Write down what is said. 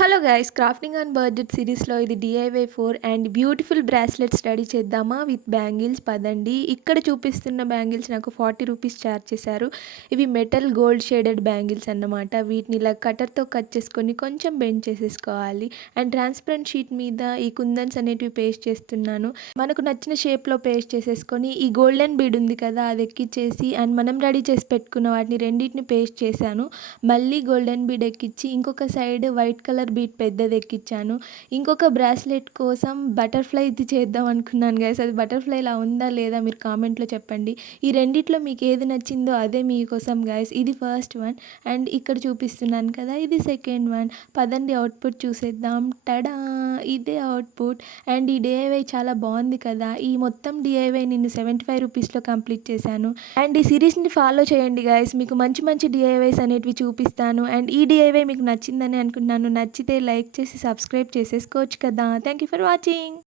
Hello guys, crafting and budget సిరీస్లో ఇది DIY 4 and beautiful bracelet study చేద్దామా with bangles. పదండి. ఇక్కడ చూపిస్తున్న బ్యాంగిల్స్ నాకు 40 రూపీస్ ఛార్జ్ చేశారు. ఇవి మెటల్ గోల్డ్ షేడెడ్ బ్యాంగిల్స్ అన్నమాట. వీటిని ఇలా కటర్తో కట్ చేసుకొని కొంచెం బెండ్ చేసేసుకోవాలి. అండ్ ట్రాన్స్పరెంట్ షీట్ మీద ఈ కుందన్స్ అనేటివి పేస్ట్ చేస్తున్నాను. మనకు నచ్చిన షేప్లో పేస్ట్ చేసేసుకొని ఈ గోల్డెన్ బీడ్ ఉంది కదా, అది ఎక్కిచ్చేసి అండ్ మనం రెడీ చేసి పెట్టుకున్న వాటిని రెండింటిని పేస్ట్ చేశాను. మళ్ళీ గోల్డెన్ బీడ్ ఎక్కించి ఇంకొక సైడ్ వైట్ కలర్ బీట్ పెద్దది ఎక్కించాను. ఇంకొక బ్రాస్లెట్ కోసం బటర్ఫ్లై ఇది చేద్దాం అనుకున్నాను గైస్. అది బటర్ఫ్లైలా ఉందా లేదా మీరు కామెంట్లో చెప్పండి. ఈ రెండిట్లో మీకు ఏది నచ్చిందో అదే మీకోసం గైస్. ఇది ఫస్ట్ వన్ అండ్ ఇక్కడ చూపిస్తున్నాను కదా, ఇది సెకండ్ వన్. పదండి అవుట్పుట్ చూసేద్దాం. టడా, ఇదే అవుట్పుట్. అండ్ ఈ డిఐవై చాలా బాగుంది కదా. ఈ మొత్తం డిఐవై నేను 75 రూపీస్లో కంప్లీట్ చేశాను. అండ్ ఈ సిరీస్ని ఫాలో చేయండి గైస్, మీకు మంచి మంచి డిఐవైస్ అనేటివి చూపిస్తాను. అండ్ ఈ డిఐవై మీకు నచ్చిందని అనుకుంటున్నాను. నచ్చితే లైక్ చేసి సబ్స్క్రైబ్ చేసేసుకోవచ్చు కదా. Thank you for watching.